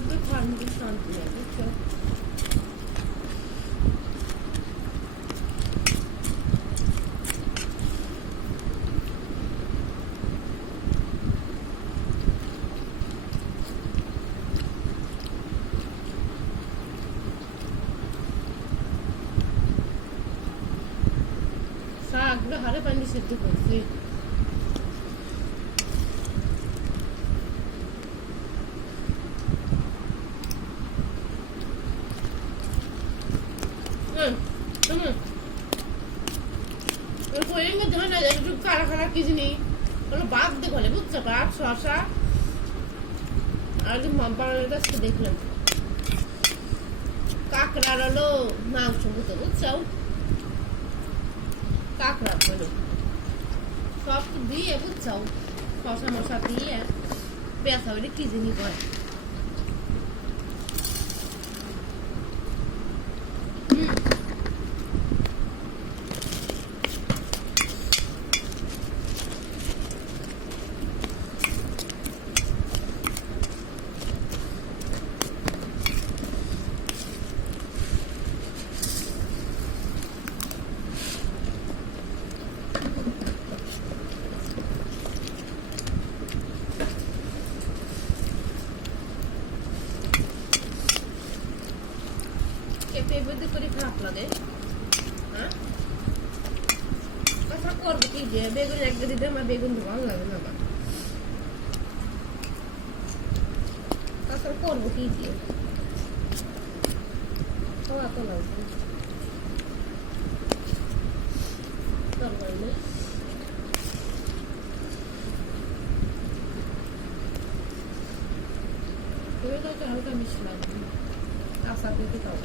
একটু ঠান্ডা শান্তি নেই বুঝছো। শাকগুলো হারে পানি সেদ্ধ করছি। কারা কারা কি জিনিস বাদ দে বলে বুঝছো, বাদ শশা আর মাম্পাটা দেখলাম কাঁকড়ার হলো মাংস মতো বুঝছো, কাঁকড়া হলো সব দিয়ে বুঝছো, শশা মশা দিয়ে পেঁচা বলে কি জিনিস করে। পেঁপে করে খারাপ লাগে, হ্যাঁ কথা করবো কি যে বেগুন একদিন দিতে আমার বেগুন তো ভালো লাগে না, আবার তাছাড়া করবো কি দিয়ে এত লাগবে তরকারি নেই। হালকা মিষ্টি লাগবে, কাঁচা পেঁপে খাও।